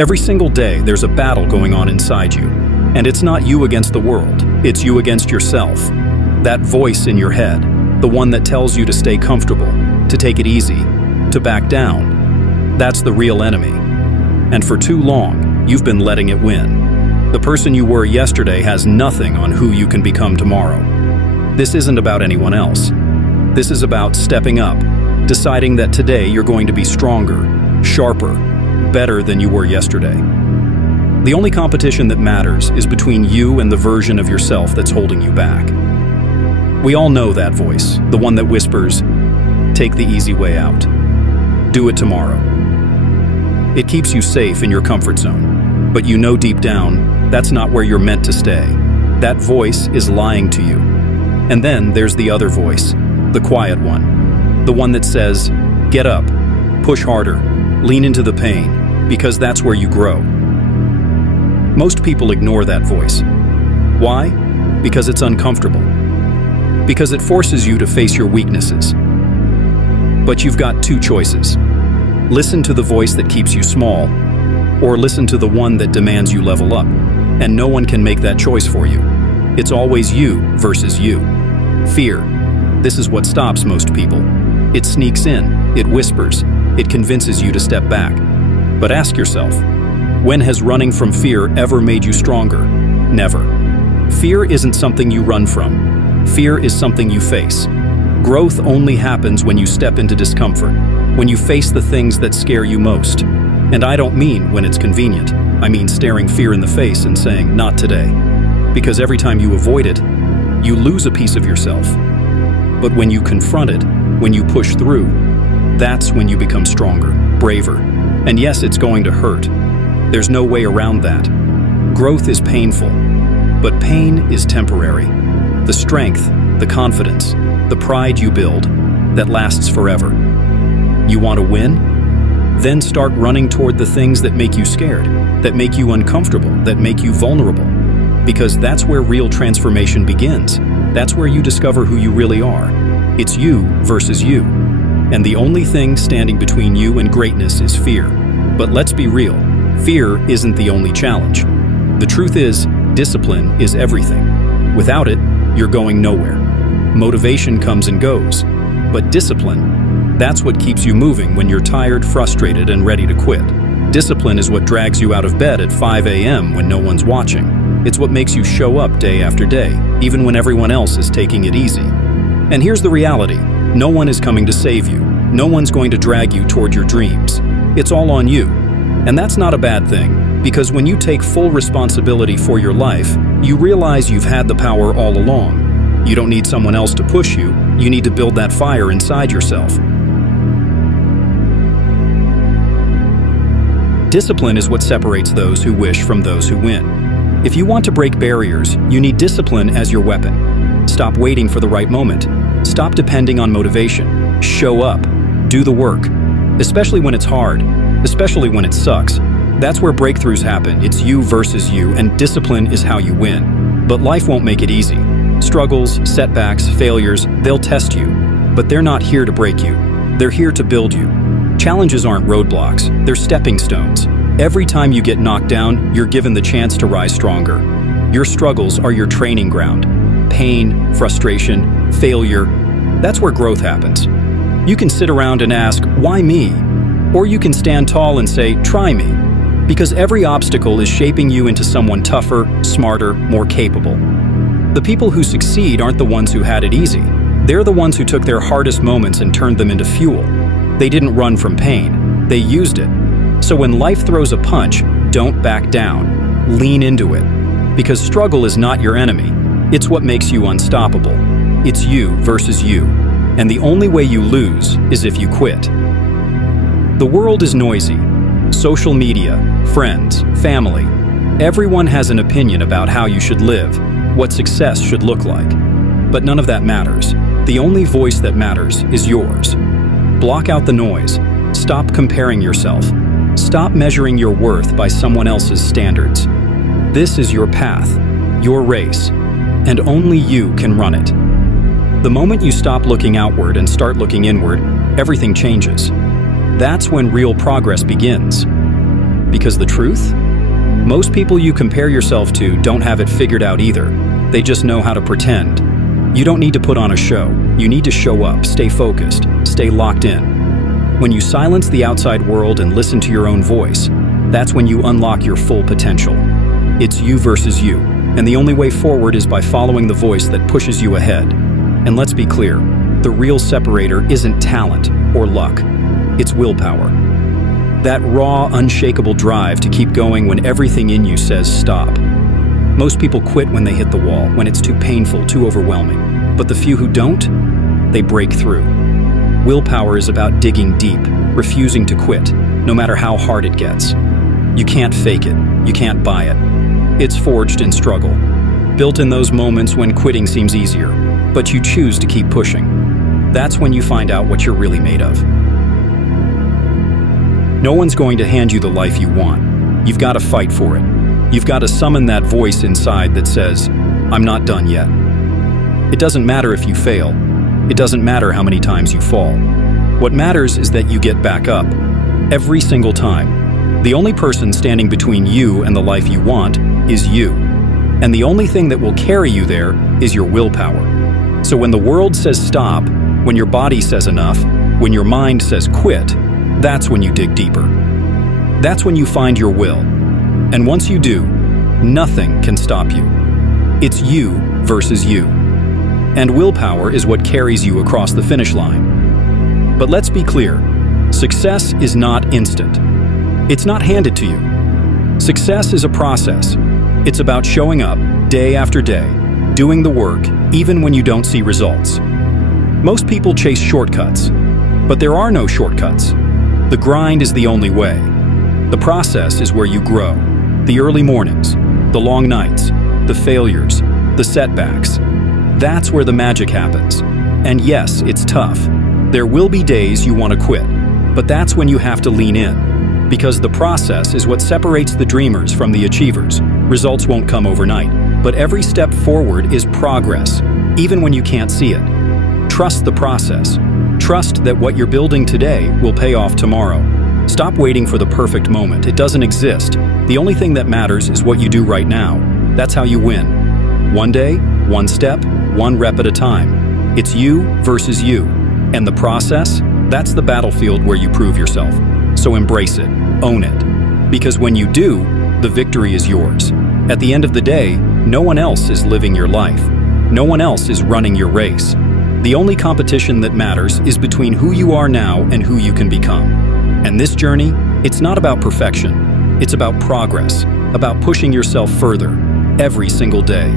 Every single day, there's a battle going on inside you. And it's not you against the world, it's you against yourself. That voice in your head, the one that tells you to stay comfortable, to take it easy, to back down. That's the real enemy. And for too long, you've been letting it win. The person you were yesterday has nothing on who you can become tomorrow. This isn't about anyone else. This is about stepping up, deciding that today you're going to be stronger, sharper, better than you were yesterday. The only competition that matters is between you and the version of yourself that's holding you back. We all know that voice, the one that whispers, "Take the easy way out. Do it tomorrow." It keeps you safe in your comfort zone, but you know deep down, that's not where you're meant to stay. That voice is lying to you. And then there's the other voice, the quiet one, the one that says, "Get up, push harder, lean into the pain, because that's where you grow." Most people ignore that voice. Why? Because it's uncomfortable. Because it forces you to face your weaknesses. But you've got two choices. Listen to the voice that keeps you small, or listen to the one that demands you level up. And no one can make that choice for you. It's always you versus you. Fear. This is what stops most people. It sneaks in, it whispers, it convinces you to step back. But ask yourself, when has running from fear ever made you stronger? Never. Fear isn't something you run from. Fear is something you face. Growth only happens when you step into discomfort, when you face the things that scare you most. And I don't mean when it's convenient. I mean staring fear in the face and saying, "Not today." Because every time you avoid it, you lose a piece of yourself. But when you confront it, when you push through, that's when you become stronger, braver. And yes, it's going to hurt. There's no way around that. Growth is painful, but pain is temporary. The strength, the confidence, the pride you build, that lasts forever. You want to win? Then start running toward the things that make you scared, that make you uncomfortable, that make you vulnerable. Because that's where real transformation begins. That's where you discover who you really are. It's you versus you. And the only thing standing between you and greatness is fear. But let's be real, fear isn't the only challenge. The truth is, discipline is everything. Without it, you're going nowhere. Motivation comes and goes. But discipline, that's what keeps you moving when you're tired, frustrated, and ready to quit. Discipline is what drags you out of bed at 5 a.m. when no one's watching. It's what makes you show up day after day, even when everyone else is taking it easy. And here's the reality. No one is coming to save you. No one's going to drag you toward your dreams. It's all on you. And that's not a bad thing, because when you take full responsibility for your life, you realize you've had the power all along. You don't need someone else to push you. You need to build that fire inside yourself. Discipline is what separates those who wish from those who win. If you want to break barriers, you need discipline as your weapon. Stop waiting for the right moment. Stop depending on motivation. Show up. Do the work. Especially when it's hard. Especially when it sucks. That's where breakthroughs happen. It's you versus you, and discipline is how you win. But life won't make it easy. Struggles, setbacks, failures, they'll test you. But they're not here to break you. They're here to build you. Challenges aren't roadblocks. They're stepping stones. Every time you get knocked down, you're given the chance to rise stronger. Your struggles are your training ground. Pain, frustration, failure, that's where growth happens. You can sit around and ask, "Why me?" Or you can stand tall and say, "Try me." Because every obstacle is shaping you into someone tougher, smarter, more capable. The people who succeed aren't the ones who had it easy. They're the ones who took their hardest moments and turned them into fuel. They didn't run from pain. They used it. So when life throws a punch, don't back down. Lean into it. Because struggle is not your enemy. It's what makes you unstoppable. It's you versus you. And the only way you lose is if you quit. The world is noisy. Social media, friends, family. Everyone has an opinion about how you should live, what success should look like. But none of that matters. The only voice that matters is yours. Block out the noise. Stop comparing yourself. Stop measuring your worth by someone else's standards. This is your path, your race, and only you can run it. The moment you stop looking outward and start looking inward, everything changes. That's when real progress begins. Because the truth? Most people you compare yourself to don't have it figured out either. They just know how to pretend. You don't need to put on a show. You need to show up, stay focused, stay locked in. When you silence the outside world and listen to your own voice, that's when you unlock your full potential. It's you versus you, and the only way forward is by following the voice that pushes you ahead. And let's be clear, the real separator isn't talent or luck. It's willpower. That raw, unshakable drive to keep going when everything in you says stop. Most people quit when they hit the wall, when it's too painful, too overwhelming. But the few who don't, they break through. Willpower is about digging deep, refusing to quit, no matter how hard it gets. You can't fake it. You can't buy it. It's forged in struggle, built in those moments when quitting seems easier, but you choose to keep pushing. That's when you find out what you're really made of. No one's going to hand you the life you want. You've got to fight for it. You've got to summon that voice inside that says, I'm not done yet. It doesn't matter if you fail. It doesn't matter how many times you fall. What matters is that you get back up. Every single time. The only person standing between you and the life you want is you. And the only thing that will carry you there is your willpower. So when the world says stop, when your body says enough, when your mind says quit, that's when you dig deeper. That's when you find your will. And once you do, nothing can stop you. It's you versus you. And willpower is what carries you across the finish line. But let's be clear, success is not instant. It's not handed to you. Success is a process. It's about showing up day after day, doing the work even when you don't see results. Most people chase shortcuts, but there are no shortcuts. The grind is the only way. The process is where you grow. The early mornings, the long nights, the failures, the setbacks. That's where the magic happens. And yes, it's tough. There will be days you want to quit, but that's when you have to lean in. Because the process is what separates the dreamers from the achievers. Results won't come overnight, but every step forward is progress, even when you can't see it. Trust the process. Trust that what you're building today will pay off tomorrow. Stop waiting for the perfect moment. It doesn't exist. The only thing that matters is what you do right now. That's how you win. One day, one step, one rep at a time. It's you versus you. And the process, that's the battlefield where you prove yourself. So embrace it. Own it. Because when you do, the victory is yours. At the end of the day, no one else is living your life. No one else is running your race. The only competition that matters is between who you are now and who you can become. And this journey, it's not about perfection. It's about progress, about pushing yourself further every single day.